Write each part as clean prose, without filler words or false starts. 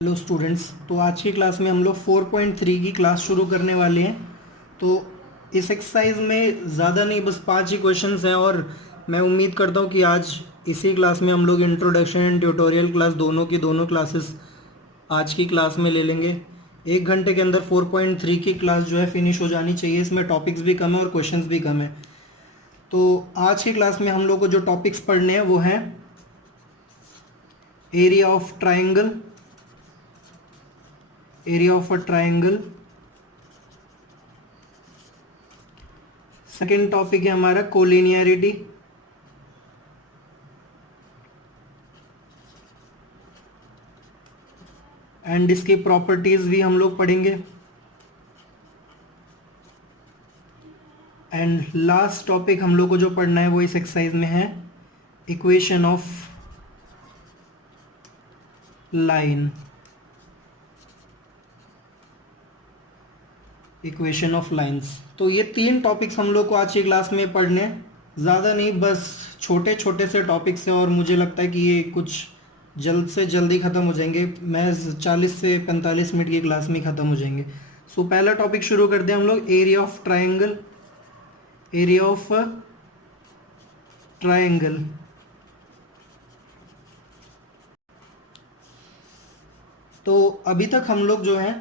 Hello students, तो आज की क्लास में हम लोग 4.3 की क्लास शुरू करने वाले हैं। तो इस एक्सरसाइज में ज़्यादा नहीं, बस 5 ही क्वेश्चंस हैं और मैं उम्मीद करता हूँ कि आज इसी क्लास में हम लोग इंट्रोडक्शन एंड ट्यूटोरियल क्लास दोनों की दोनों क्लासेस आज की क्लास में ले लेंगे। 1 घंटे के अंदर 4.3 की क्लास जो है फिनिश हो जानी चाहिए। इसमें टॉपिक्स भी कम है और क्वेश्चंस भी कम है। तो आज की क्लास में हम लोग को जो टॉपिक्स पढ़ने हैं वो हैं area of triangle, area of a triangle. Second topic है हमारा कोलिनियरिटी। एंड इसकी प्रॉपर्टीज भी हम लोग पढ़ेंगे। एंड लास्ट टॉपिक हम लोग को जो पढ़ना है वो इस एक्सरसाइज में है equation of line, equation of lines. तो ये 3 टॉपिक्स हम लोग को आज की क्लास में पढ़ने हैं। ज़्यादा नहीं, बस छोटे छोटे से टॉपिक्स हैं और मुझे लगता है कि ये कुछ जल्द से जल्दी ख़त्म हो जाएंगे। मैं 40 से 45 मिनट की क्लास में ख़त्म हो जाएंगे। सो पहला टॉपिक शुरू करते हैं हम लोग, area of triangle. Area of triangle. तो अभी तक हम लोग जो है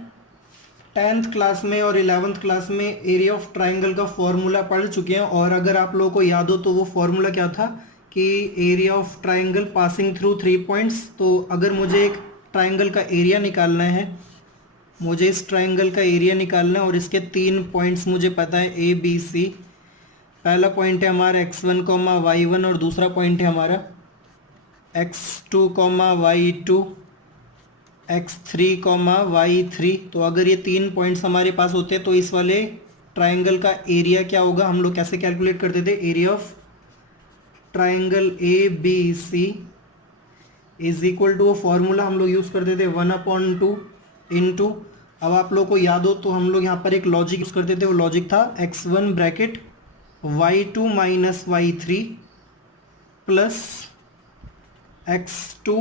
10th क्लास में और 11th क्लास में एरिया ऑफ ट्राइंगल का फॉर्मूला पढ़ चुके हैं। और अगर आप लोगों को याद हो तो वो फॉर्मूला क्या था कि area of triangle passing through 3 points. तो अगर मुझे एक ट्राइंगल का एरिया निकालना है, मुझे इस ट्राइंगल का एरिया निकालना है और इसके 3 पॉइंट्स मुझे पता है ए बी सी। पहला पॉइंट है हमारा x1 कॉमा y1 और दूसरा पॉइंट है हमारा x2 comma y2, x3 comma y3। तो अगर ये 3 पॉइंट्स हमारे पास होते हैं तो इस वाले ट्राइंगल का एरिया क्या होगा, हम लोग कैसे कैलकुलेट करते थे, area of triangle A B C is equal to, वो फॉर्मूला हम लोग यूज़ करते थे 1/2 इंटू, अब आप लोग को याद हो तो हम लोग यहाँ पर एक लॉजिक यूज़ करते थे। वो लॉजिक था x1 bracket y2 minus y3 plus x2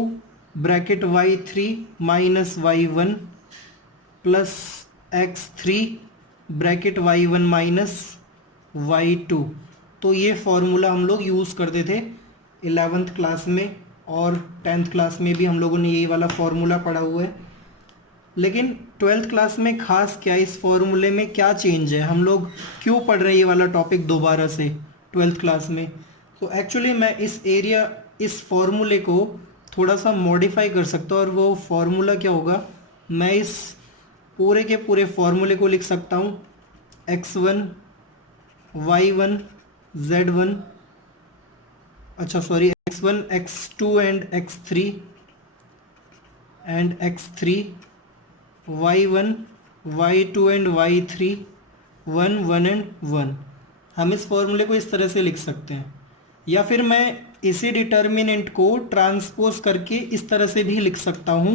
bracket y3 minus y1 plus x3 bracket y1 minus y2। तो ये फॉर्मूला हम लोग यूज़ करते थे 11th क्लास में और 10th क्लास में भी हम लोगों ने यही वाला फॉर्मूला पढ़ा हुआ है। लेकिन 12th क्लास में खास क्या, इस फॉर्मूले में क्या चेंज है, हम लोग क्यों पढ़ रहे हैं ये वाला टॉपिक दोबारा से 12th क्लास में। तो एक्चुअली मैं इस एरिया, इस फॉर्मूले को थोड़ा सा मॉडिफाई कर सकता हूँ। और वो फॉर्मूला क्या होगा, मैं इस पूरे के पूरे फॉर्मूले को लिख सकता हूँ x1 y1 z1, अच्छा sorry, x1 x2 and x3 and x3 y1 y2 and y3 1 1 and 1। हम इस फॉर्मूले को इस तरह से लिख सकते हैं, या फिर मैं इसी डिटर्मिनेंट को ट्रांसपोज करके इस तरह से भी लिख सकता हूँ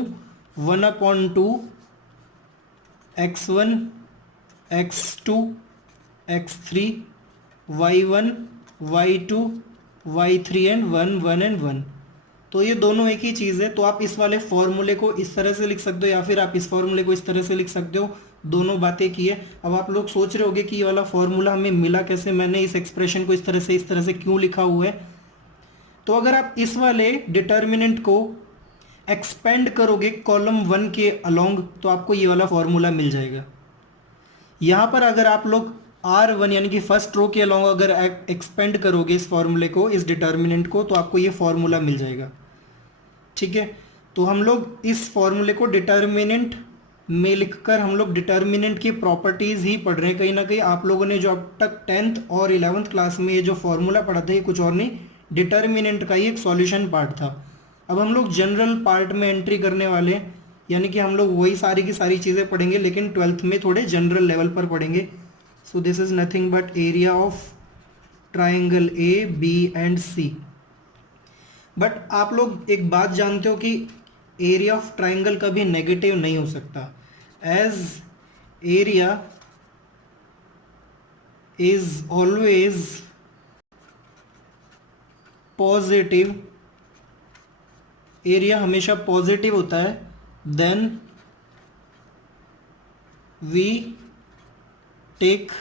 1/2 x1 x2 x3 y1 y2 y3 and 1 1 and 1। तो ये दोनों एक ही चीज़ है। तो आप इस वाले फॉर्मूले को इस तरह से लिख सकते हो या फिर आप इस फॉर्मूले को इस तरह से लिख सकते हो। दोनों बातें की है। अब आप लोग सोच रहे होंगे कि ये वाला फॉर्मूला हमें मिला कैसे, मैंने इस एक्सप्रेशन को इस तरह से क्यों लिखा हुआ है। तो अगर आप इस वाले डिटर्मिनेंट को एक्सपेंड करोगे कॉलम 1 के अलोंग तो आपको ये वाला फॉर्मूला मिल जाएगा। यहाँ पर अगर आप लोग R1 यानी कि फर्स्ट रो के अलोंग अगर एक्सपेंड करोगे इस फॉर्मूले को, इस डिटर्मिनेंट को, तो आपको ये फॉर्मूला मिल जाएगा। ठीक है, तो हम लोग इस फॉर्मूले को डिटर्मिनेंट में लिखकर हम लोग डिटर्मिनेंट की प्रॉपर्टीज़ ही पढ़ रहे हैं। कहीं ना कहीं आप लोगों ने जो अब तक 10th और 11th क्लास में ये जो फॉर्मूला पढ़ा था ये कुछ और नहीं, डिटर्मिनेंट का ही एक सॉल्यूशन पार्ट था। अब हम लोग जनरल पार्ट में एंट्री करने वाले हैं, यानी कि हम लोग वही सारी की सारी चीज़ें पढ़ेंगे लेकिन 12th में थोड़े जनरल लेवल पर पढ़ेंगे। So this is nothing but area of triangle A B and C. But आप लोग एक बात जानते हो कि एरिया ऑफ ट्राइंगल कभी नेगेटिव नहीं हो सकता। As area is always positive, area हमेशा पॉजिटिव होता है देन वी टेक,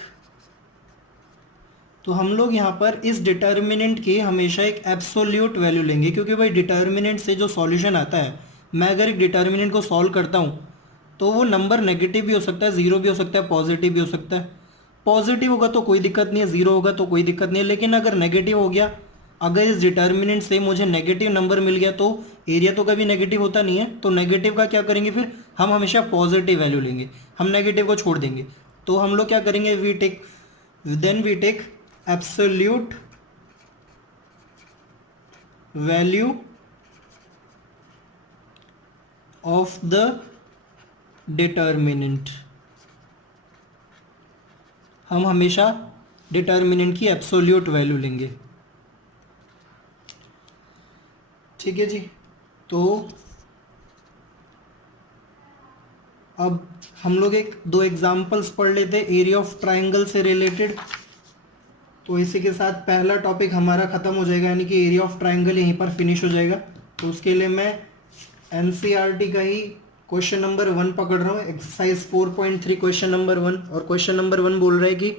तो हम लोग यहाँ पर इस डिटर्मिनेंट की हमेशा एक एब्सोल्यूट वैल्यू लेंगे, क्योंकि भाई डिटर्मिनेंट से जो सॉल्यूशन आता है, मैं अगर एक डिटर्मिनेंट को सॉल्व करता हूँ तो वो नंबर नेगेटिव भी हो सकता है, ज़ीरो भी हो सकता है, पॉजिटिव भी हो सकता है। पॉजिटिव होगा तो कोई दिक्कत नहीं है, ज़ीरो होगा तो कोई दिक्कत नहीं है, लेकिन अगर नेगेटिव हो गया, अगर इस डिटर्मिनेंट से मुझे नेगेटिव नंबर मिल गया तो एरिया तो कभी नेगेटिव होता नहीं है, तो नेगेटिव का क्या करेंगे फिर, हम हमेशा पॉजिटिव वैल्यू लेंगे, हम नेगेटिव को छोड़ देंगे। तो हम लोग क्या करेंगे, we take absolute value of the determinant, हम हमेशा डिटर्मिनेंट की एब्सोल्यूट वैल्यू लेंगे। ठीक है जी। तो अब हम लोग एक दो एग्जांपल्स पढ़ लेते हैं एरिया ऑफ ट्राइंगल से रिलेटेड। तो इसी के साथ पहला टॉपिक हमारा ख़त्म हो जाएगा, यानी कि एरिया ऑफ ट्राइंगल यहीं पर फिनिश हो जाएगा। तो उसके लिए मैं एनसीईआरटी का ही क्वेश्चन नंबर 1 पकड़ रहा हूँ, एक्सरसाइज 4.3 क्वेश्चन नंबर 1। और क्वेश्चन नंबर 1 बोल रहा है कि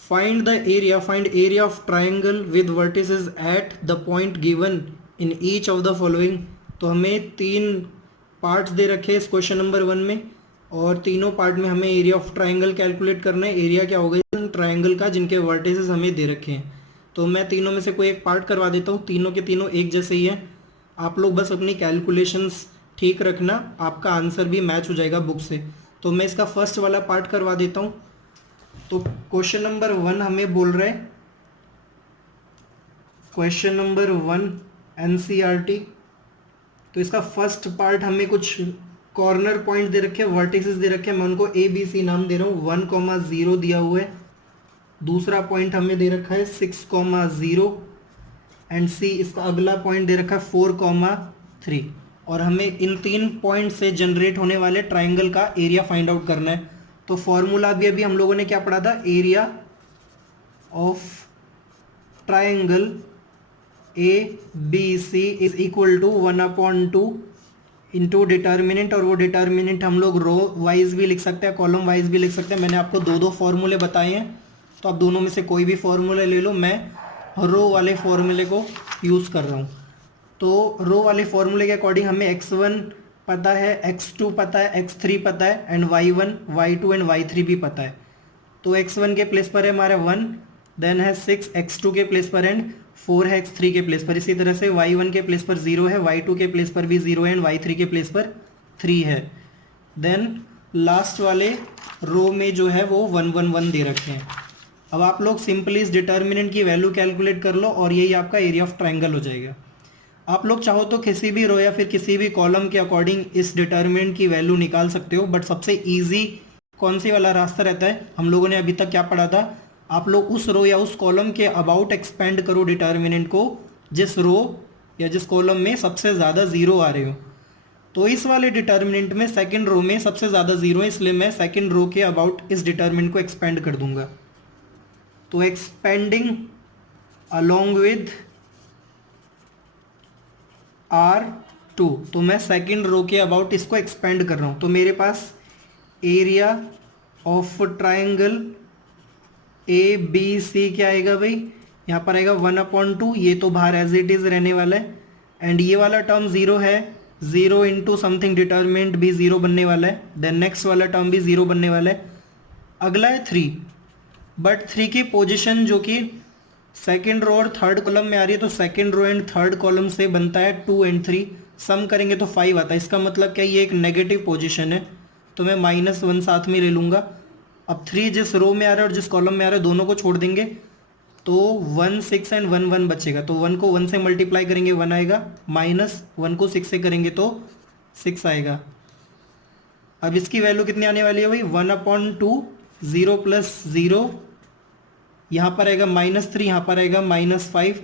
find area of triangle with vertices at the point given in each of the following. तो हमें 3 पार्ट्स दे रखे हैं इस क्वेश्चन नंबर 1 में, और तीनों पार्ट में हमें एरिया ऑफ ट्राइंगल कैलकुलेट करना है। एरिया क्या होगा ट्राइंगल का जिनके वर्टिसेस हमें दे रखे हैं। तो मैं तीनों में से कोई एक पार्ट करवा देता हूँ, तीनों के तीनों एक जैसे ही हैं। आप लोग बस अपनी कैलकुलेशंस ठीक रखना, आपका आंसर भी मैच हो जाएगा बुक से। तो मैं इसका फर्स्ट वाला पार्ट करवा देता हूँ। तो क्वेश्चन नंबर 1 हमें बोल रहे हैं, क्वेश्चन नंबर 1 एनसीईआरटी। तो इसका फर्स्ट पार्ट हमें कुछ कॉर्नर पॉइंट दे रखे हैं, वर्टिसेस दे रखे हैं, मैं उनको ए बी सी नाम दे रहा हूँ। 1,0 दिया हुआ है। दूसरा पॉइंट हमें दे रखा है 6,0 एंड सी इसका अगला पॉइंट दे रखा है 4,3। और हमें इन 3 पॉइंट से जनरेट होने वाले ट्राइंगल का एरिया फाइंड आउट करना है। तो फॉर्मूला भी अभी हम लोगों ने क्या पढ़ा था, area of triangle A B C is equal to 1/2 into determinant. और वो डिटर्मिनेंट हम लोग रो वाइज भी लिख सकते हैं, कॉलम वाइज भी लिख सकते हैं। मैंने आपको दो फॉर्मूले बताए हैं, तो आप दोनों में से कोई भी फॉर्मूला ले लो। मैं रो वाले फॉर्मूले को यूज़ कर रहा हूँ। तो रो वाले फॉर्मूले के अकॉर्डिंग हमें x1 पता है, x2 पता है, x3 पता है, and y1, y2 and y3 भी पता है। तो x1 के प्लेस पर है हमारा 1, देन है 6 x2 के प्लेस पर एंड 4 है x3 के प्लेस पर। इसी तरह से y1 के प्लेस पर 0 है, y2 के प्लेस पर भी 0 है एंड y3 के प्लेस पर 3 है। देन लास्ट वाले रो में जो है वो 1 1 1 दे रखे हैं। अब आप लोग सिंपली इस डिटर्मिनेंट की वैल्यू कैलकुलेट कर लो और यही आपका एरिया ऑफ ट्राइंगल हो जाएगा। आप लोग चाहो तो किसी भी रो या फिर किसी भी कॉलम के अकॉर्डिंग इस डिटर्मिनेंट की वैल्यू निकाल सकते हो, बट सबसे इजी कौन सी वाला रास्ता रहता है, हम लोगों ने अभी तक क्या पढ़ा था, आप लोग उस रो या उस कॉलम के अबाउट एक्सपेंड करो डिटर्मिनेंट को जिस रो या जिस कॉलम में सबसे ज़्यादा जीरो आ रहे हो। तो इस वाले डिटर्मिनेंट में सेकंड रो में सबसे ज़्यादा जीरो है, इसलिए मैं सेकंड रो के अबाउट इस डिटर्मिनेंट को एक्सपेंड कर दूंगा। तो एक्सपेंडिंग अलोंग विद R2, तो मैं सेकंड रो के अबाउट इसको एक्सपेंड कर रहा हूँ। तो मेरे पास area of triangle A B C क्या आएगा भाई, यहाँ पर आएगा 1/2, ये तो बाहर एज इट इज़ रहने वाला है, एंड ये वाला टर्म 0 है, 0 इंटू समथिंग डिटर्मिनेंट भी 0 बनने वाला है, देन नेक्स्ट वाला टर्म भी 0 बनने वाला है। अगला है 3, बट 3 की पोजिशन जो कि सेकेंड रो और थर्ड कॉलम में आ रही है, तो second row and third column से बनता है 2 एंड 3, सम करेंगे तो 5 आता है। इसका मतलब क्या, ये एक नेगेटिव पोजीशन है, तो मैं -1 साथ में ले लूँगा। अब 3 जिस रो में आ रहा है और जिस कॉलम में आ रहा है दोनों को छोड़ देंगे, तो 1 6 एंड 1 1 बचेगा। तो 1 को 1 से मल्टीप्लाई करेंगे 1 आएगा, -1 को 6 से करेंगे तो 6 आएगा। अब इसकी वैल्यू कितनी आने वाली है भाई, 1/2, 0 + 0, यहाँ पर आएगा -3, यहाँ पर आएगा -5,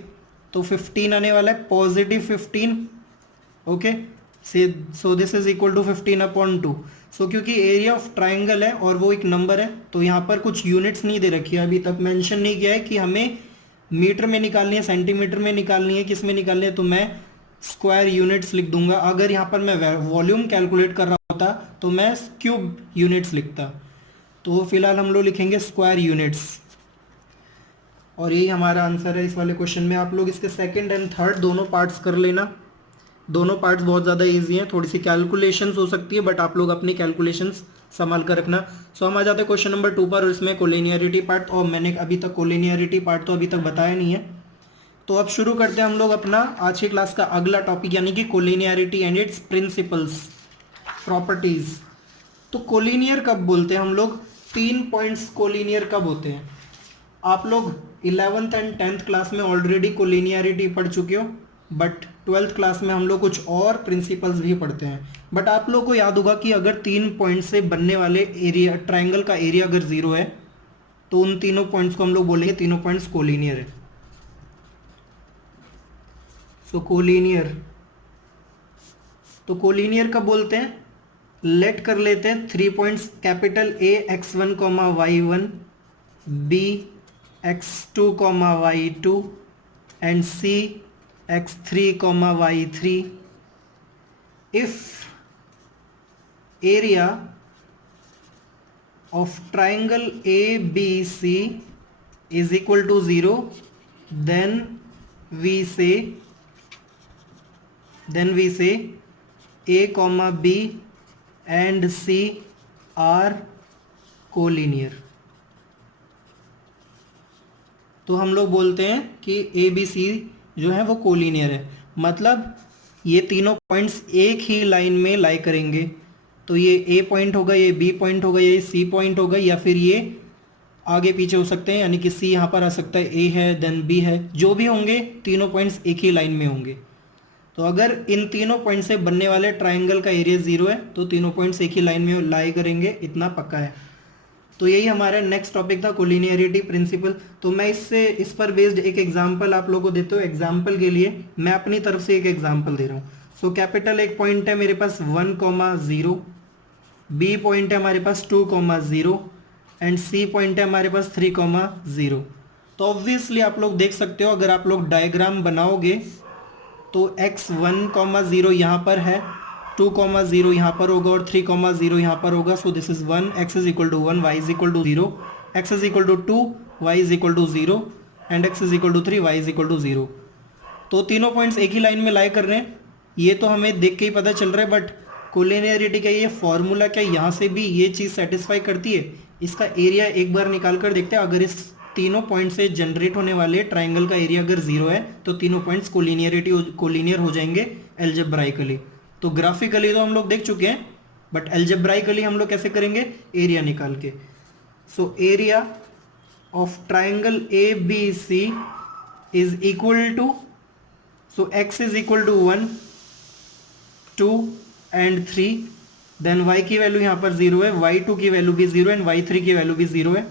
तो 15 आने वाला है, +15। Okay, so this is equal to 15/2। So क्योंकि एरिया ऑफ ट्राइंगल है और वो एक नंबर है, तो यहाँ पर कुछ यूनिट्स नहीं दे रखी है, अभी तक मेंशन नहीं किया है कि हमें मीटर में निकालनी है, सेंटीमीटर में निकालनी है, किस में निकालनी है। तो मैं स्क्वायर यूनिट्स लिख दूंगा। अगर यहाँ पर मैं वॉल्यूम कैलकुलेट कर रहा होता तो मैं क्यूब यूनिट्स लिखता। तो फिलहाल हम लोग लिखेंगे स्क्वायर यूनिट्स, और यही हमारा आंसर है इस वाले क्वेश्चन में। आप लोग इसके सेकंड एंड थर्ड दोनों पार्ट्स कर लेना। दोनों पार्ट्स बहुत ज़्यादा इजी हैं, थोड़ी सी कैलकुलेशंस हो सकती है बट आप लोग अपनी कैलकुलेशंस संभाल कर रखना। सो हम आ जाते हैं क्वेश्चन नंबर 2 पर, और इसमें कोलिनियरिटी पार्ट, और मैंने अभी तक कोलिनियरिटी पार्ट तो अभी तक बताया नहीं है। तो अब शुरू करते हैं हम लोग अपना आज की क्लास का अगला टॉपिक, यानी कि collinearity and it's principles, properties. तो कोलिनियर कब बोलते हैं हम लोग? 3 पॉइंट्स कोलिनियर कब होते हैं? आप लोग 11th एंड 10th क्लास में ऑलरेडी कोलिनियरिटी पढ़ चुके हो, बट 12th क्लास में हम लोग कुछ और प्रिंसिपल्स भी पढ़ते हैं। बट आप लोग को याद होगा कि अगर 3 पॉइंट से बनने वाले एरिया, ट्राइंगल का एरिया अगर 0 है तो उन तीनों पॉइंट्स को हम लोग बोलेंगे तीनों पॉइंट्स कोलिनियर है। सो कोलिनियर, तो कोलिनियर कब बोलते हैं? लेट कर लेते हैं 3 points, capital A x1, y1, B x2, y2 and c x3, y3 if area of triangle ABC is equal to 0, then we say A, B and C are collinear। तो हम लोग बोलते हैं कि ए बी सी जो है वो कोलिनियर है, मतलब ये तीनों पॉइंट्स एक ही लाइन में लाई करेंगे। तो ये ए पॉइंट होगा, ये बी पॉइंट होगा, ये सी पॉइंट होगा, या फिर ये आगे पीछे हो सकते हैं, यानी कि सी यहाँ पर आ सकता है, ए है देन बी है, जो भी होंगे तीनों पॉइंट्स एक ही लाइन में होंगे। तो अगर इन तीनों पॉइंट से बनने वाले ट्राइंगल का एरिया 0 है तो तीनों पॉइंट्स एक ही लाइन में लाई करेंगे, इतना पक्का है। तो यही हमारा नेक्स्ट टॉपिक था, कोलिनियरिटी प्रिंसिपल। तो मैं इस पर बेस्ड एक एग्जांपल आप लोगों को देता हूँ। एग्जांपल के लिए मैं अपनी तरफ से एक एग्जांपल दे रहा हूँ। सो कैपिटल एक पॉइंट है मेरे पास 1,0, बी पॉइंट है हमारे पास 2,0 एंड सी पॉइंट है हमारे पास 3,0। तो ऑब्वियसली आप लोग देख सकते हो, अगर आप लोग डायग्राम बनाओगे तो x1,0 यहाँ पर है, 2,0 यहाँ पर होगा और 3,0 यहाँ पर होगा। So this is 1, x is equal to 1, y is equal to 0, x is equal to 2, y is equal to 0 and x is equal to 3, y is equal to 0। तो तीनों पॉइंट्स एक ही लाइन में लाई कर रहे हैं, ये तो हमें देख के ही पता चल रहा है। बट कोलिनियरिटी का ये फॉर्मूला क्या यहाँ से भी ये चीज़ सेटिस्फाई करती है? इसका एरिया एक बार निकाल कर देखते हैं। अगर इस तीनों पॉइंट से जनरेट होने वाले ट्राइंगल का एरिया अगर 0 है तो तीनों पॉइंट्स कोलिनियर हो जाएंगे एल्जेब्राइकली। तो ग्राफिकली तो हम लोग देख चुके हैं, बट एल्जेब्राइकली हम लोग कैसे करेंगे? एरिया निकाल के। So area of triangle A B C is equal to, so x is equal to 1, 2 and 3, then y की वैल्यू यहाँ पर 0 है, y2 की वैल्यू भी 0 एंड y3 की वैल्यू भी 0 है।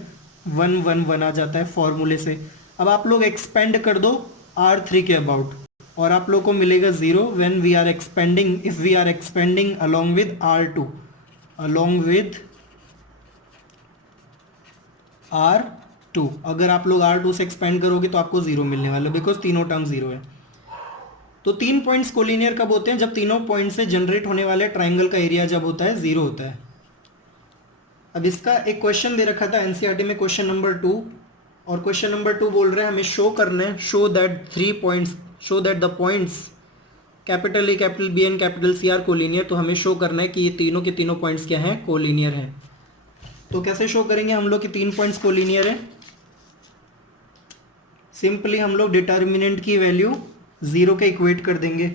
1 1 1 आ जाता है फॉर्मूले से। अब आप लोग एक्सपेंड कर दो R3 के अबाउट और आप लोग को मिलेगा 0 when we are expanding, if we are expanding along with R2, along with R2। अगर आप लोग R2 से एक्सपेंड करोगे तो आपको 0 मिलने वाला है, बिकॉज तीनों टर्म 0 है। तो 3 पॉइंट्स कोलिनियर कब होते हैं? जब तीनों पॉइंट से जनरेट होने वाले ट्राइंगल का एरिया जब होता है 0 होता है। अब इसका एक क्वेश्चन दे रखा था एनसीईआरटी में, क्वेश्चन नंबर 2, और क्वेश्चन नंबर 2 बोल रहे हैं हमें शो करना है, show that the points capital A, capital B and capital C are collinear. तो हमें शो करना है कि ये तीनों के तीनों पॉइंट्स क्या हैं? कोलिनियर है। तो कैसे शो करेंगे हम लोग कि 3 पॉइंट्स कोलिनियर है? सिंपली हम लोग डिटर्मिनेंट की वैल्यू 0 के इक्वेट कर देंगे।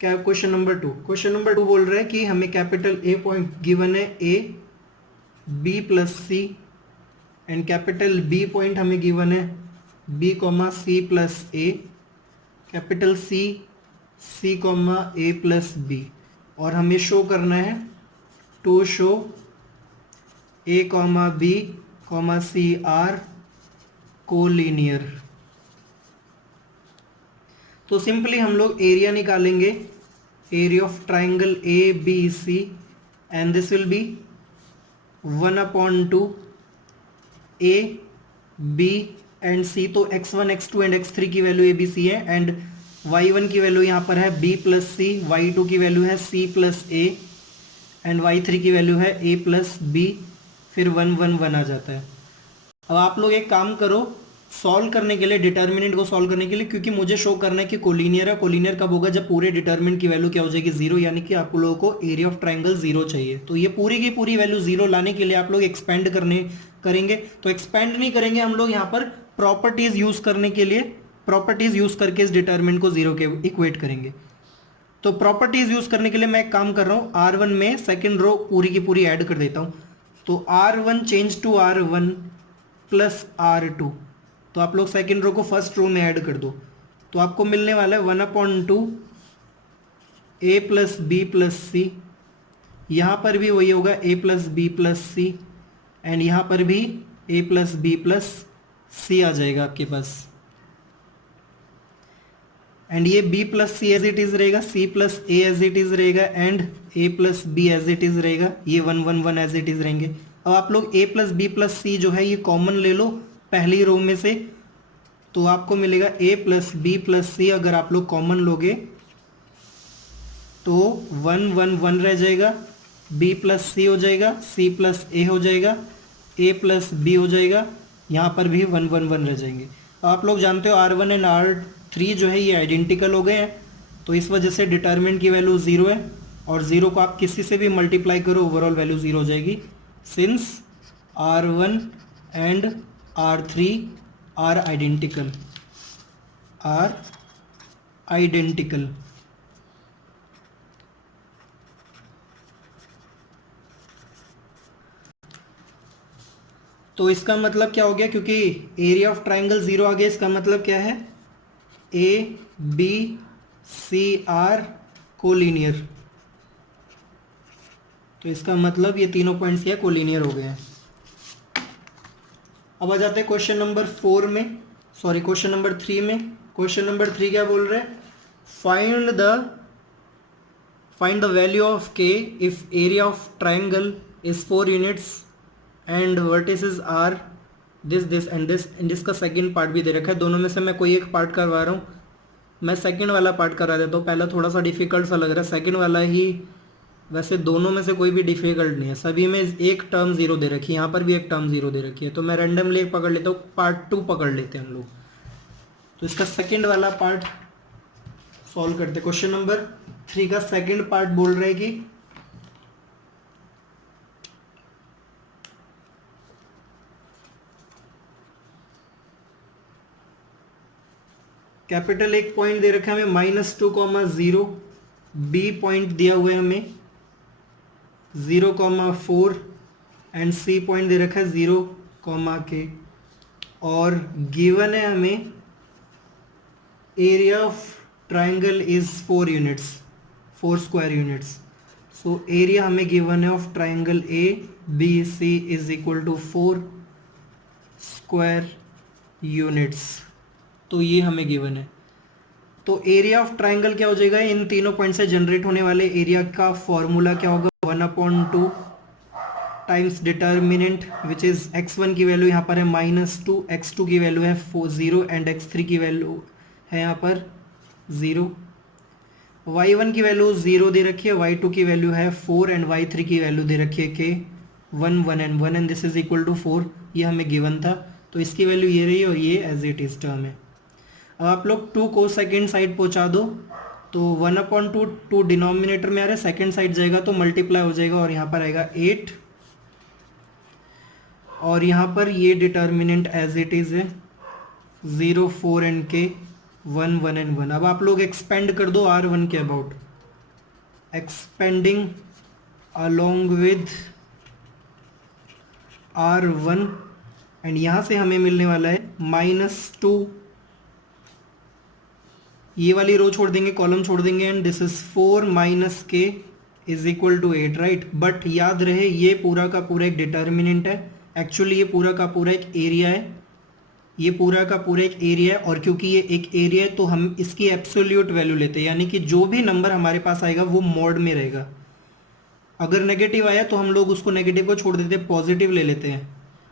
क्या क्वेश्चन नंबर 2 बोल रहे हैं कि हमें कैपिटल ए पॉइंट गिवन है A B plus C and capital B point हमें गिवन है B comma C plus A, capital C comma A plus B, और हमें शो करना है to show A comma B comma C are collinear. तो simply हम लोग area निकालेंगे, area of triangle A B C, and this will be 1/2 A B and C, तो x1 x2 and x3 की वैल्यू ए B सी है and y1 की value यहाँ पर है b प्लस सी, y2 की वैल्यू है c plus A and y3 की वैल्यू है a प्लस बी, फिर 1 1 1 आ जाता है। अब आप लोग एक काम करो, सॉल्व करने के लिए, डिटर्मिनेंट को सॉल्व करने के लिए, क्योंकि मुझे शो करना है कि कोलिनियर है, कोलिनियर कब होगा जब पूरे डिटर्मिनेंट की वैल्यू क्या हो जाएगी जीरो, यानी कि आप लोगों को एरिया ऑफ ट्राइंगल जीरो चाहिए। तो ये पूरी की पूरी वैल्यू जीरो लाने के लिए आप लोग एक्सपेंड करेंगे। तो एक्सपेंड नहीं करेंगे हम लोग यहाँ पर प्रॉपर्टीज यूज करने के लिए, प्रॉपर्टीज यूज करके इस डिटर्मिनेंट को जीरो के इक्वेट करेंगे। तो प्रॉपर्टीज यूज करने के लिए मैं एक काम कर रहा हूँ, R1 में सेकेंड रो पूरी की पूरी ऐड कर देता हूँ। तो R1 change to R1 plus R2, तो आप लोग सेकेंड रो को फर्स्ट रो में ऐड कर दो, तो आपको मिलने वाला है 1/2 a plus B plus C, यहाँ पर भी वही होगा a plus B plus C and यहाँ पर भी a plus B plus C आ जाएगा आपके पास, एंड ये b plus C as it is रहेगा, c plus A as it is रहेगा and a plus B as it is रहेगा, ये 1 1 1 एज इट इज रहेंगे। अब आप लोग a प्लस बी प्लस सी जो है ये कॉमन ले लो पहली रो में से, तो आपको मिलेगा a प्लस बी प्लस सी, अगर आप लोग कॉमन लोगे तो 1 1 1 रह जाएगा, b प्लस सी हो जाएगा, c प्लस ए हो जाएगा, a प्लस बी हो जाएगा, यहाँ पर भी 1 1 1 रह जाएंगे। आप लोग जानते हो R1 एंड R3 जो है ये आइडेंटिकल हो गए हैं, तो इस वजह से डिटर्मिनेंट की वैल्यू जीरो है, और जीरो को आप किसी से भी मल्टीप्लाई करो ओवरऑल वैल्यू जीरो हो जाएगी, since R1 and R3 are identical, are identical. तो इसका मतलब क्या हो गया, क्योंकि एरिया ऑफ ट्राइंगल जीरो आ गया, इसका मतलब क्या है, A B C are collinear, तो इसका मतलब ये तीनों पॉइंट्स क्या कोलिनियर हो गए हैं। अब आ जाते हैं क्वेश्चन नंबर 4 में, सॉरी क्वेश्चन नंबर 3 में। क्वेश्चन नंबर 3 क्या बोल रहे हैं, find the value of K if area of triangle is 4 units and vertices are this and this. जिसका सेकंड पार्ट भी दे रखा है, दोनों में से मैं कोई एक पार्ट करवा रहा हूँ, मैं सेकंड वाला पार्ट करा देता हूँ, पहला थोड़ा सा डिफिकल्ट सा लग रहा है, सेकंड वाला ही, वैसे दोनों में से कोई भी डिफिकल्ट नहीं है, सभी में एक टर्म जीरो दे रखी है, यहाँ पर भी एक टर्म जीरो दे रखी है, तो मैं रैंडमली एक पकड़ लेता हूँ, पार्ट 2 पकड़ लेते हैं हम लोग। तो इसका सेकंड वाला पार्ट सॉल्व करते हैं। क्वेश्चन नंबर 3 का सेकंड पार्ट बोल रहे हैं कि कैपिटल एक पॉइंट दे रखा है हमें -2,0, बी पॉइंट दिया हुआ है हमें 0,4 एंड सी पॉइंट दे रखा है 0, के, और गिवन है हमें area of triangle is 4 units, 4 square units. So area हमें गिवन है of triangle A B C is equal to 4 square units, तो ये हमें गिवन है। तो एरिया ऑफ ट्राइंगल क्या हो जाएगा, इन तीनों पॉइंट से जनरेट होने वाले एरिया का फॉर्मूला क्या होगा, 1/2 times determinant which is x1 की वैल्यू यहाँ पर है -2, x2 की वैल्यू है 0 एंड x3 की वैल्यू है यहाँ पर 0, y1 की वैल्यू 0 दे रखी है, y2 की वैल्यू है 4 एंड y3 की वैल्यू दे रखी है K 1 1 and 1 and this is equal to 4, ये हमें गिवन था, तो इसकी वैल्यू ये रही और ये एज इट इज टर्म है। अब आप लोग 2 को सेकेंड साइड पहुंचा दो, तो 1/2 2 डिनोमिनेटर में आ रहा है, सेकेंड साइड जाएगा तो मल्टीप्लाई हो जाएगा और यहाँ पर आएगा 8, और यहाँ पर ये डिटर्मिनेंट एज इट इज है 0 4 एंड के 1 1 एंड 1। अब आप लोग एक्सपेंड कर दो R1 के about, expanding along with R1 and यहाँ से हमें मिलने वाला है -2, ये वाली रो छोड़ देंगे, कॉलम छोड़ देंगे, and this is 4 minus K is equal to 8, right. But याद रहे ये पूरा का पूरा एक डिटर्मिनेंट है, एक्चुअली ये पूरा का पूरा एक एरिया है, ये पूरा का पूरा एक एरिया है, और क्योंकि ये एक एरिया है तो हम इसकी एब्सोल्यूट वैल्यू लेते हैं, यानी कि जो भी नंबर हमारे पास आएगा वो मॉड में रहेगा। अगर नेगेटिव आया तो हम लोग उसको नेगेटिव को छोड़ देते हैं, पॉजिटिव ले लेते हैं।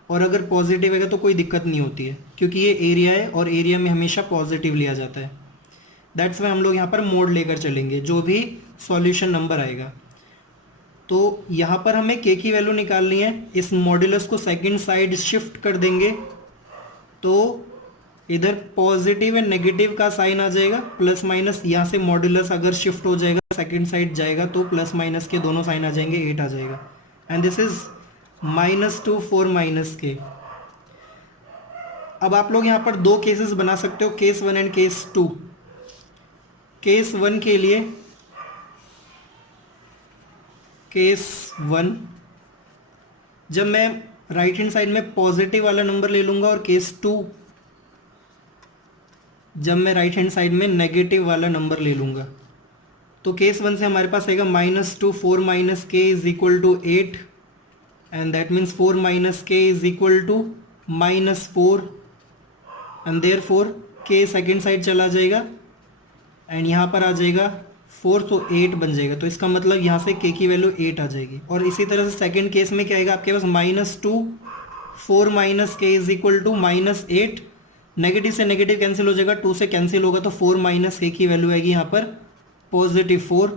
और अगर पॉजिटिव है तो कोई दिक्कत नहीं होती है, क्योंकि ये एरिया है और एरिया में हमेशा पॉजिटिव लिया जाता है। दैट्स वाई हम लोग यहाँ पर मोड लेकर चलेंगे जो भी सॉल्यूशन नंबर आएगा। तो यहाँ पर हमें के की वैल्यू निकालनी है, इस मॉड्यूलस को सेकंड साइड शिफ्ट कर देंगे तो इधर पॉजिटिव एंड नेगेटिव का साइन आ जाएगा, प्लस माइनस यहाँ से मॉड्यूलस अगर शिफ्ट हो जाएगा सेकंड साइड जाएगा तो प्लस माइनस के दोनों साइन आ जाएंगे, 8 आ जाएगा। एंड दिस इज -2 4 के। अब आप लोग यहाँ पर दो केसेस बना सकते हो, केस 1 एंड केस 2। केस 1 के लिए केस 1 जब मैं राइट हैंड साइड में पॉजिटिव वाला नंबर ले लूंगा और केस 2 जब मैं राइट हैंड साइड में नेगेटिव वाला नंबर ले लूंगा। तो केस 1 से हमारे पास आएगा -2 4 - k is equal to 8 and that means 4 - k is equal to -4 and therefore k second side चला जाएगा एंड यहाँ पर आ जाएगा 4 तो 8 बन जाएगा। तो इसका मतलब यहाँ से k की वैल्यू 8 आ जाएगी। और इसी तरह से सेकेंड केस में क्या आएगा आपके पास -2 4 - k is equal to -8, negative से नेगेटिव कैंसिल हो जाएगा, 2 से कैंसिल होगा तो 4 - k की वैल्यू आएगी यहाँ पर +4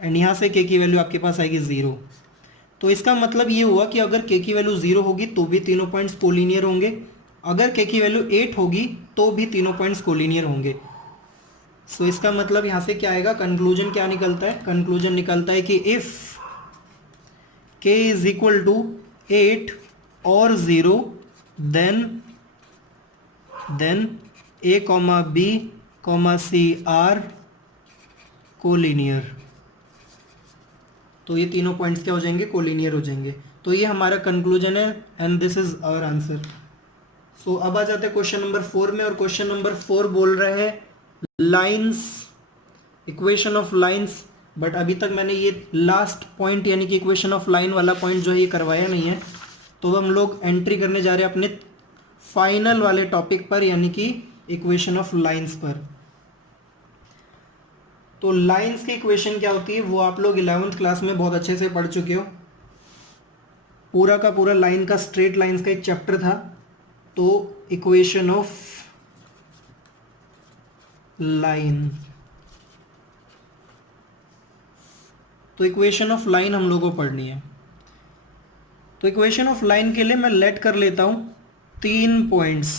एंड यहाँ से k की वैल्यू आपके पास आएगी 0। तो इसका मतलब ये हुआ कि अगर k की वैल्यू 0 होगी तो भी तीनों पॉइंट्स कोलिनियर होंगे, अगर k की वैल्यू 8 होगी तो भी तीनों पॉइंट्स कोलिनियर होंगे। सो इसका मतलब यहाँ से क्या आएगा, कंक्लूजन क्या निकलता है, कंक्लूजन निकलता है कि if k is equal to 8 और 0 then a, b, c are collinear. तो ये तीनों पॉइंट्स क्या हो जाएंगे, कोलिनियर हो जाएंगे। तो ये हमारा कंक्लूजन है and this is our answer. So अब आ जाते हैं क्वेश्चन नंबर 4 में, और क्वेश्चन नंबर 4 बोल रहे हैं lines, equation of lines. But अभी तक मैंने ये लास्ट पॉइंट यानी कि इक्वेशन ऑफ लाइन वाला पॉइंट जो है ये करवाया नहीं है। तो हम लोग एंट्री करने जा रहे हैं अपने फाइनल वाले टॉपिक पर यानी कि इक्वेशन ऑफ लाइंस पर। तो लाइंस की इक्वेशन क्या होती है वो आप लोग 11th क्लास में बहुत अच्छे से पढ़ चुके हो। पूरा का पूरा लाइन का, स्ट्रेट लाइंस का एक चैप्टर था। तो इक्वेशन ऑफ लाइन, तो इक्वेशन ऑफ लाइन हम लोगों को पढ़नी है। तो इक्वेशन ऑफ लाइन के लिए मैं लेट कर लेता हूं 3 पॉइंट्स।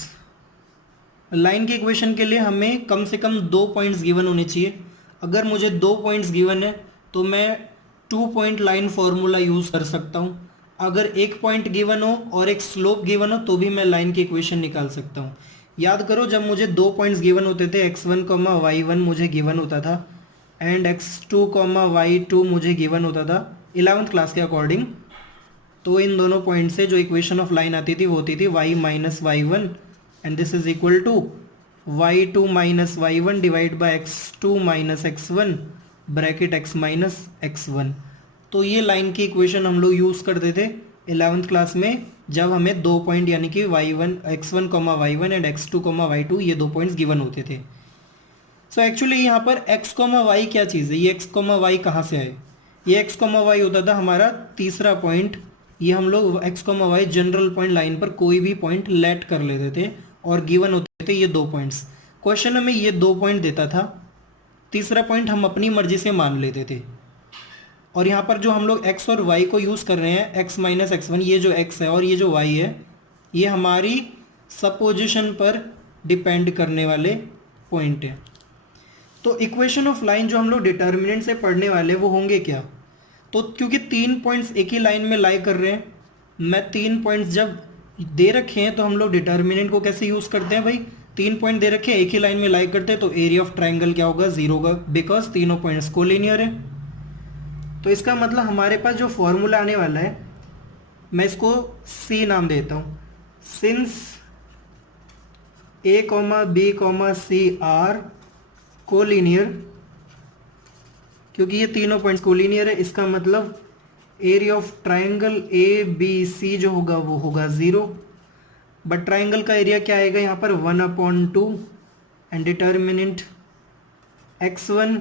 लाइन की इक्वेशन के लिए हमें कम से कम 2 पॉइंट्स गिवन होने चाहिए। अगर मुझे 2 पॉइंट्स गिवन है तो मैं 2 पॉइंट लाइन फॉर्मूला यूज़ कर सकता हूँ। अगर 1 पॉइंट गिवन हो और एक स्लोप गिवन हो तो भी मैं लाइन की इक्वेशन निकाल सकता हूँ। याद करो जब मुझे 2 पॉइंट्स गिवन होते थे, x1, y1 मुझे गिवन होता था एंड x2, y2 मुझे गिवन होता था 11th क्लास के अकॉर्डिंग। तो इन दोनों पॉइंट से जो इक्वेशन ऑफ लाइन आती थी वो होती थी y - y1 and this is equal to y2 - y1 divide by x2 - x1 bracket x - x1। तो ये लाइन की इक्वेशन हम लोग यूज़ करते थे 11th क्लास में जब हमें 2 पॉइंट यानी कि y1 x1, y1 and x2, y2 ये 2 पॉइंट्स गिवन होते थे। सो एक्चुअली यहाँ पर x, y क्या चीज़ है, ये x, y कहाँ से आए, ये x, y होता था हमारा तीसरा पॉइंट। ये हम लोग x, y general point line पर कोई भी पॉइंट लेट कर लेते थे और गिवन होते थे ये 2 पॉइंट्स। क्वेश्चन हमें ये 2 पॉइंट देता था, तीसरा पॉइंट हम अपनी मर्जी से मान लेते थे। और यहाँ पर जो हम लोग x और y को यूज़ कर रहे हैं, x - x1, ये जो x है और ये जो y है ये हमारी सपोजिशन पर डिपेंड करने वाले पॉइंट है। तो इक्वेशन ऑफ लाइन जो हम लोग डिटर्मिनेंट से पढ़ने वाले वो होंगे क्या, तो क्योंकि 3 पॉइंट्स एक ही लाइन में लाई कर रहे हैं, मैं 3 पॉइंट्स जब दे रखे हैं तो हम लोग डिटर्मिनेंट को कैसे यूज़ करते हैं भाई, 3 पॉइंट दे रखे हैं एक ही लाइन में लाई करते हैं तो एरिया ऑफ ट्राइंगल क्या होगा, 0 होगा, बिकॉज तीनों पॉइंट्स कोलिनियर है। तो इसका मतलब हमारे पास जो फॉर्मूला आने वाला है मैं इसको C नाम देता हूँ। Since A, B, C are collinear, क्योंकि ये तीनों पॉइंट्स कोलिनियर है इसका मतलब एरिया ऑफ ट्राइंगल ABC जो होगा वो होगा 0। बट ट्राइंगल का एरिया क्या आएगा यहाँ पर 1/2 and determinant x1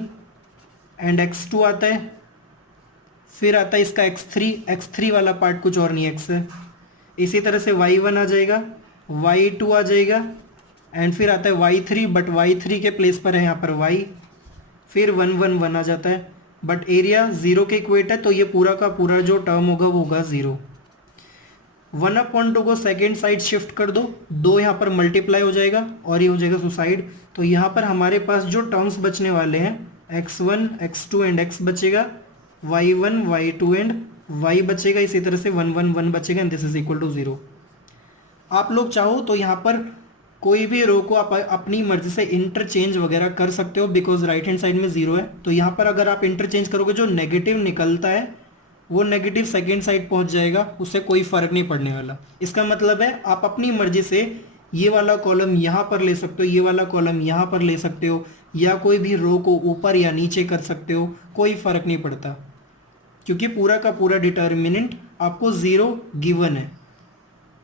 and x2 आता है, फिर आता है इसका x3 वाला पार्ट कुछ और नहीं x है, इसी तरह से y1 आ जाएगा, y2 आ जाएगा, एंड फिर आता है y3, बट y3 के प्लेस पर है यहाँ पर y, फिर 1 1 1 आ जाता है, बट एरिया 0 के इक्वेट है, तो ये पूरा का पूरा जो टर्म होगा वो होगा 0। 1/2 को सेकेंड साइड शिफ्ट कर दो, 2 यहाँ पर मल्टीप्लाई हो जाएगा और ये हो जाएगा सुसाइड। तो यहाँ पर हमारे पास जो टर्म्स बचने वाले हैं x1 x2 एंड x बचेगा, y1 y2 एंड y बचेगा, इसी तरह से 1 1 1 बचेगा, and this is equal to 0। आप लोग चाहो तो यहाँ पर कोई भी रो को आप अपनी मर्जी से इंटरचेंज वगैरह कर सकते हो, बिकॉज राइट हैंड साइड में 0 है। तो यहाँ पर अगर आप इंटरचेंज करोगे, जो नेगेटिव निकलता है वो नेगेटिव सेकेंड साइड पहुँच जाएगा, उससे कोई फर्क नहीं पड़ने वाला। इसका मतलब है आप अपनी मर्जी से ये वाला कॉलम यहाँ पर ले सकते हो, ये वाला कॉलम यहाँ पर ले सकते हो, या कोई भी रो को ऊपर या नीचे कर सकते हो, कोई फर्क नहीं पड़ता, क्योंकि पूरा का पूरा डिटर्मिनेंट आपको 0 गिवन है।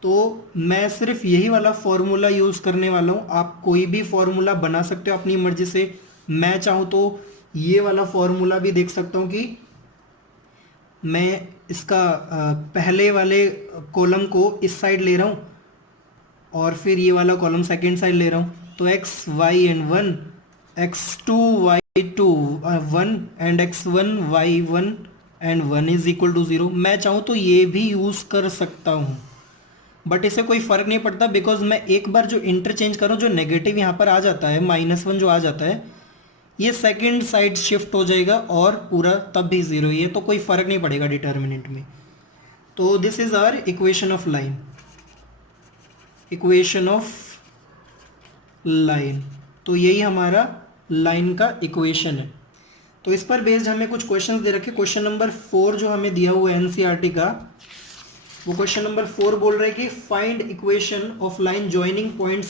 तो मैं सिर्फ यही वाला फॉर्मूला यूज़ करने वाला हूँ, आप कोई भी फॉर्मूला बना सकते हो अपनी मर्जी से। मैं चाहूँ तो ये वाला फॉर्मूला भी देख सकता हूँ कि मैं इसका पहले वाले कॉलम को इस साइड ले रहा हूँ और फिर ये वाला कॉलम सेकेंड साइड ले रहा हूँ। तो x y and 1, x2 y2 1 and x1 y1 and 1 is equal to 0। मैं चाहूँ तो ये भी यूज़ कर सकता हूँ, बट इससे कोई फर्क नहीं पड़ता, बिकॉज मैं एक बार जो इंटरचेंज करूँ, जो नेगेटिव यहाँ पर आ जाता है -1 जो आ जाता है, ये सेकंड साइड शिफ्ट हो जाएगा और पूरा तब भी 0 ही है, तो कोई फर्क नहीं पड़ेगा डिटर्मिनेंट में। तो this is our equation of line, equation of line. तो यही हमारा लाइन का इक्वेशन है। तो इस पर बेस्ड हमें कुछ क्वेश्चंस दे रखे। क्वेश्चन नंबर 4 जो हमें दिया हुआ है एनसीईआरटी का, वो क्वेश्चन नंबर 4 बोल रहे हैं कि find equation of line joining points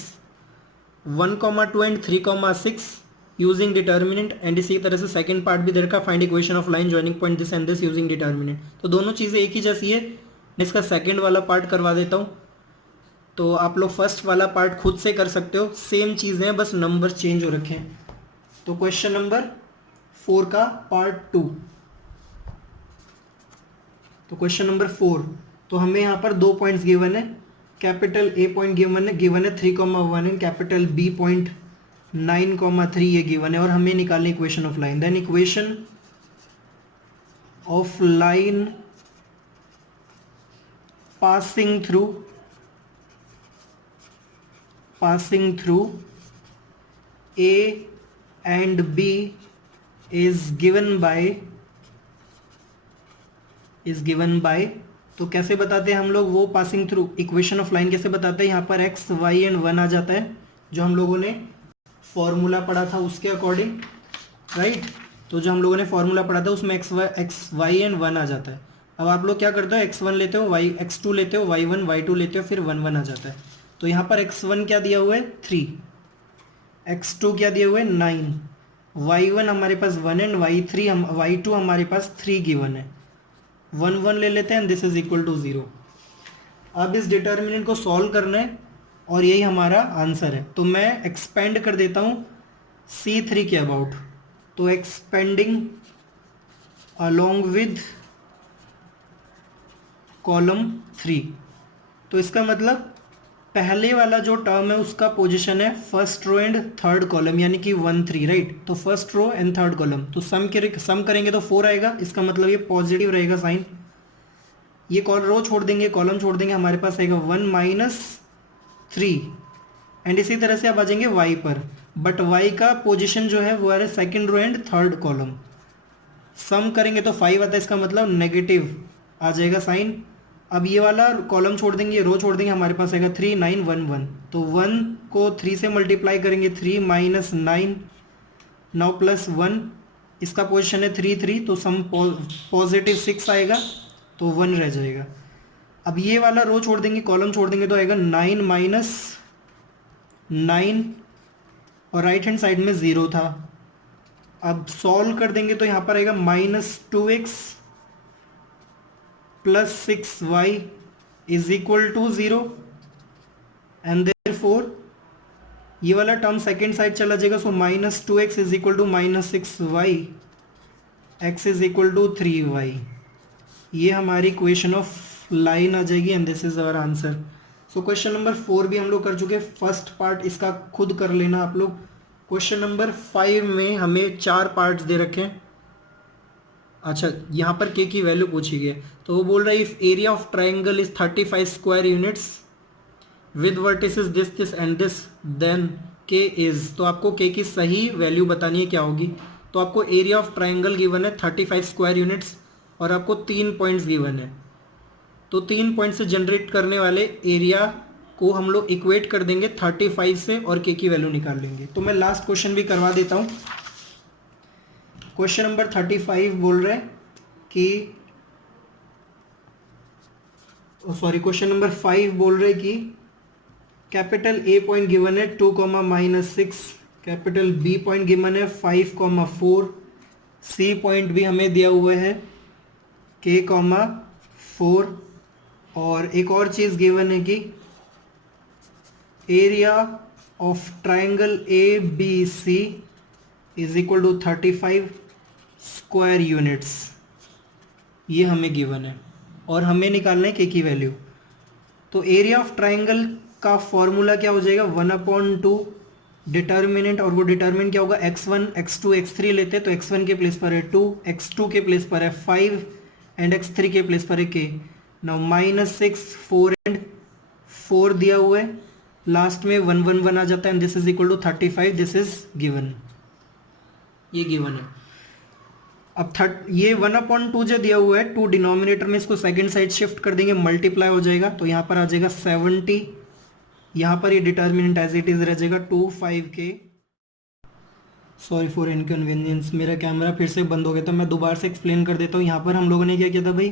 1, 2 and 3, 6 using determinant, and इसी तरह से सेकंड पार्ट भी दे रखा, find equation of line joining point this and this using determinant. तो दोनों चीज़ें एक ही जैसी है। मैं इसका सेकंड वाला पार्ट करवा देता हूँ, तो आप लोग फर्स्ट वाला पार्ट खुद से कर सकते हो, सेम चीज़ें हैं, बस नंबर चेंज हो रखे हैं। तो क्वेश्चन नंबर 4 का पार्ट 2। तो क्वेश्चन नंबर 4, तो हमें यहाँ पर 2 पॉइंट्स गिवन है, कैपिटल ए पॉइंट गिवन है 3,1 एंड कैपिटल बी पॉइंट 9,3 ये गिवन है, और हमें निकालनी equation of line. Then equation of line passing through A and B is given by, तो कैसे बताते हैं हम लोग वो passing through equation of line कैसे बताते हैं? यहाँ पर x y एंड 1 आ जाता है, जो हम लोगों ने फॉर्मूला पढ़ा था उसके अकॉर्डिंग, राइट। तो जो हम लोगों ने फॉर्मूला पढ़ा था उसमें एक्स वाई एंड 1 आ जाता है। अब आप लोग क्या करते हो, x1 लेते हो, x2 लेते हो, y1 y2 लेते हो, फिर 1 1 आ जाता है। तो यहाँ पर x1 क्या दिया हुआ है 3, x2 क्या दिया हुआ है 9, y1 हमारे पास 1 एंड y2 हमारे पास 3 गिवन है। 1 1 ले लेते हैं, दिस इज इक्वल टू 0। अब इस डिटर्मिनेंट को सॉल्व करना है और यही हमारा आंसर है। तो मैं एक्सपेंड कर देता हूँ C3 के अबाउट, तो एक्सपेंडिंग अलोंग विद कॉलम 3, तो इसका मतलब पहले वाला जो टर्म है उसका पोजीशन है first row and third column, यानी कि 1 3, राइट। तो first row and third column, तो सम करेंगे तो 4 आएगा, इसका मतलब ये पॉजिटिव रहेगा साइन। ये रो छोड़ देंगे, कॉलम छोड़ देंगे, हमारे पास आएगा 1 - 3, एंड इसी तरह से आप आ जाएंगे y पर, बट y का पोजीशन जो है वो है second row and third column. Sum करेंगे तो 5 आता है, इसका मतलब नेगेटिव आ जाएगा साइन। अब ये वाला कॉलम छोड़ देंगे, रो छोड़ देंगे, हमारे पास आएगा 3 9 1 1, तो 1 को 3 से मल्टीप्लाई करेंगे, 3 - 9 9 + 1, इसका पोजीशन है 3 3, तो सम पॉजिटिव 6 आएगा, तो 1 रह जाएगा। अब ये वाला रो छोड़ देंगे, कॉलम छोड़ देंगे, तो आएगा 9 - 9, और राइट हैंड साइड में 0 था। अब सॉल्व कर देंगे तो यहाँ पर आएगा -2x + 6y is equal to 0, and therefore ये वाला टर्म सेकेंड साइड चला जाएगा, so -2x is equal to -6y, x is equal to 3y। ये हमारी इक्वेशन ऑफ लाइन आ जाएगी and this is our answer. So question number 4 भी हम लोग कर चुके। फर्स्ट पार्ट इसका खुद कर लेना आप लोग। क्वेश्चन नंबर 5 में हमें 4 पार्ट्स दे रखे हैं। अच्छा, यहाँ पर के की वैल्यू पूछी गई है, तो वो बोल रहा है if area of triangle is 35 square units with vertices this and this then K is. तो आपको के की सही वैल्यू बतानी है क्या होगी। तो आपको एरिया ऑफ ट्राइंगल गिवन है 35 स्क्वायर यूनिट्स और आपको 3 पॉइंट्स गिवन है। तो 3 पॉइंट से जनरेट करने वाले एरिया को हम लोग इक्वेट कर देंगे 35 से और के की वैल्यू निकाल लेंगे। तो मैं लास्ट क्वेश्चन भी करवा देता हूँ। क्वेश्चन नंबर 35 बोल रहे हैं कि क्वेश्चन नंबर 5 बोल रहे कि कैपिटल ए पॉइंट गिवन है 2,-6, कैपिटल बी पॉइंट गिवन है 5,4, सी पॉइंट भी हमें दिया हुआ है k,4 और एक और चीज़ गिवन है कि area of triangle A B C is equal to 35 square units, ये हमें गिवन है और हमें निकालना है के की वैल्यू। तो एरिया ऑफ ट्राइंगल का फॉर्मूला क्या हो जाएगा 1/2 डिटर्मिनेंट, और वो डिटर्मिनेंट क्या होगा x1 x2 x3 लेते हैं तो x1 के प्लेस पर है 2, x2 के प्लेस पर है 5 एंड x3 के प्लेस पर है k। नाउ -6 4 एंड 4 दिया हुआ है, लास्ट में 1 1 1 आ जाता है and this is equal to 35, this is given, ये गिवन है। अब ये 1/2 जो दिया हुआ है 2 डिनोमिनेटर में, इसको सेकंड साइड शिफ्ट कर देंगे, मल्टीप्लाई हो जाएगा तो यहाँ पर आ जाएगा 70, यहाँ पर ये डिटर्मिनेंट एज इट इज रह जाएगा 25k। सॉरी फॉर इनकन्वीनियंस, मेरा कैमरा फिर से बंद हो गया था, मैं दोबारा से एक्सप्लेन कर देता हूँ। यहाँ पर हम लोगों ने क्या किया था भाई,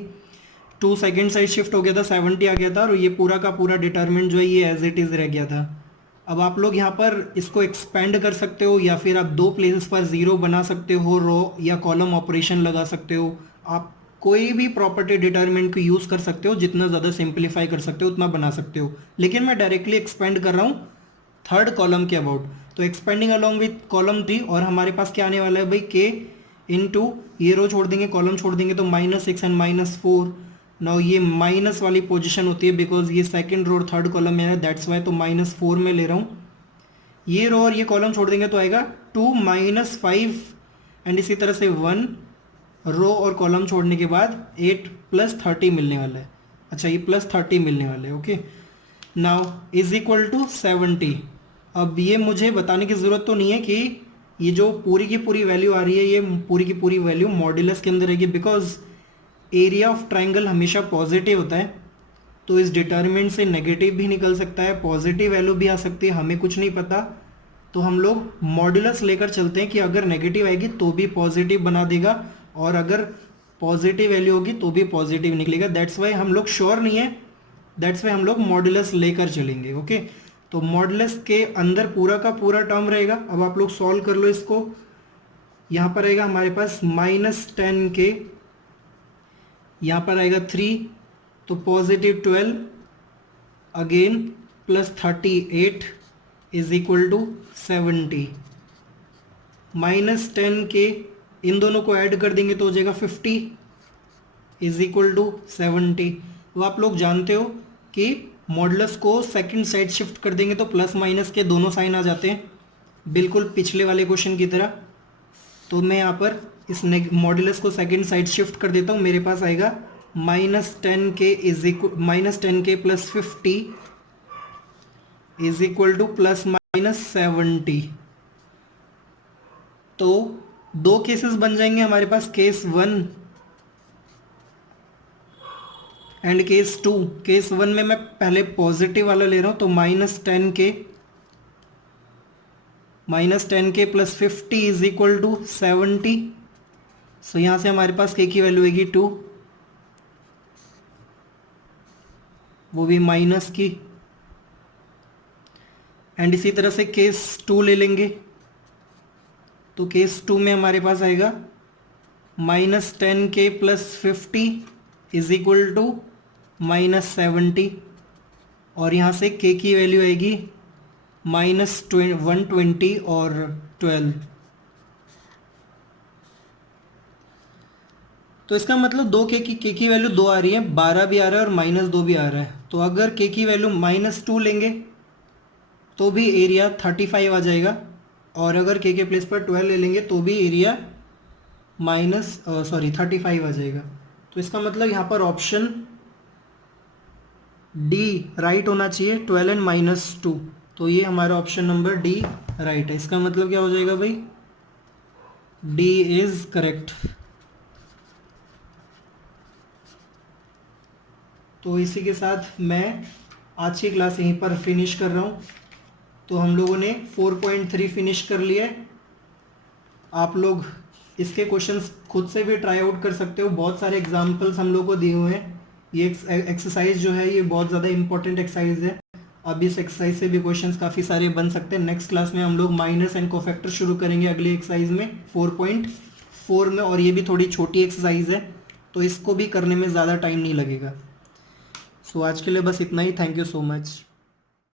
2 सेकंड साइड शिफ्ट हो गया था, 70 आ गया था और ये पूरा का पूरा डिटर्मिनेंट जो है ये एज इट इज रह गया था। अब आप लोग यहाँ पर इसको एक्सपेंड कर सकते हो या फिर आप 2 प्लेसेस पर जीरो बना सकते हो, रो या कॉलम ऑपरेशन लगा सकते हो, आप कोई भी प्रॉपर्टी डिटर्मिनेंट को यूज़ कर सकते हो, जितना ज़्यादा सिंप्लीफाई कर सकते हो उतना बना सकते हो। लेकिन मैं डायरेक्टली एक्सपेंड कर रहा हूँ थर्ड कॉलम के अबाउट, तो एक्सपेंडिंग अलॉन्ग विथ कॉलम 3 और हमारे पास क्या आने वाला है भाई के इंटू ये रो छोड़ देंगे कॉलम छोड़ देंगे तो -6 एंड -4। नाउ ये माइनस वाली पोजीशन होती है बिकॉज ये सेकंड रो और थर्ड कॉलम में है, दैट्स वाई, तो -4 में ले रहा हूँ। ये रो और ये कॉलम छोड़ देंगे तो आएगा 2 -5 एंड इसी तरह से 1 रो और कॉलम छोड़ने के बाद 8 + 30 मिलने वाला है। अच्छा, ये +30 मिलने वाले हैं, okay. Now is equal to 70। अब ये मुझे बताने की ज़रूरत तो नहीं है कि ये जो पूरी की पूरी वैल्यू आ रही है ये पूरी की पूरी वैल्यू मॉड्यूलस के अंदर रहेगी, बिकॉज एरिया ऑफ ट्राइंगल हमेशा पॉजिटिव होता है, तो इस डिटर्मिनेंट से नेगेटिव भी निकल सकता है, पॉजिटिव वैल्यू भी आ सकती है, हमें कुछ नहीं पता। तो हम लोग मॉड्यूलस लेकर चलते हैं कि अगर नेगेटिव आएगी तो भी पॉजिटिव बना देगा और अगर पॉजिटिव वैल्यू होगी तो भी पॉजिटिव निकलेगा। दैट्स वाई हम लोग श्योर नहीं है, दैट्स वाई हम लोग मॉड्यूलस लेकर चलेंगे, ओके। तो मॉड्यूलस के अंदर पूरा का पूरा टर्म रहेगा। अब आप लोग सॉल्व कर लो इसको। यहाँ पर आएगा हमारे पास -10k, यहाँ पर आएगा 3 तो +12 again +38 is equal to 70। -10k इन दोनों को ऐड कर देंगे तो हो जाएगा 50 इज इक्वल टू 70। तो आप लोग जानते हो कि मॉडुलस को सेकंड साइड शिफ्ट कर देंगे तो प्लस माइनस के दोनों साइन आ जाते हैं, बिल्कुल पिछले वाले क्वेश्चन की तरह। तो मैं यहाँ पर इस मॉडुलस को सेकंड साइड शिफ्ट कर देता हूँ, मेरे पास आएगा -10k + 50 इज इक्वल टू ±70। तो दो केसेस बन जाएंगे हमारे पास, केस 1 एंड केस 2। केस 1 में मैं पहले पॉजिटिव वाला ले रहा हूँ तो -10k + 50 इज इक्वल टू 70। सो यहाँ से हमारे पास k की वैल्यू आएगी 2, वो भी माइनस की। एंड इसी तरह से केस 2 ले लेंगे तो केस 2 में हमारे पास आएगा -10k + 50 इज इक्वल टू -70 और यहाँ से k की वैल्यू आएगी -120 और 12। तो इसका मतलब दो के की वैल्यू 2 आ रही है, 12 भी आ रहा है और -2 भी आ रहा है। तो अगर के की वैल्यू -2 लेंगे तो भी एरिया 35 आ जाएगा, और अगर के प्लेस पर 12 ले लेंगे तो भी एरिया 35 आ जाएगा। तो इसका मतलब यहाँ पर ऑप्शन डी राइट होना चाहिए, 12 एंड -2। तो ये हमारा ऑप्शन नंबर डी राइट है। इसका मतलब क्या हो जाएगा भाई, डी इज करेक्ट। तो इसी के साथ मैं आज की क्लास यहीं पर फिनिश कर रहा हूँ। तो हम लोगों ने 4.3 फिनिश कर लिया है। आप लोग इसके क्वेश्चंस खुद से भी ट्राई आउट कर सकते हो, बहुत सारे एग्जांपल्स हम लोग को दिए हुए हैं। ये एक्सरसाइज जो है ये बहुत ज़्यादा इंपॉर्टेंट एक्सरसाइज है। अब इस एक्सरसाइज से भी क्वेश्चंस काफ़ी सारे बन सकते हैं। नेक्स्ट क्लास में हम लोग माइनस एंड कोफैक्टर शुरू करेंगे अगली एक्सरसाइज में 4.4 में, और ये भी थोड़ी छोटी एक्सरसाइज है तो इसको भी करने में ज़्यादा टाइम नहीं लगेगा। सो आज के लिए बस इतना ही। Thank you so much.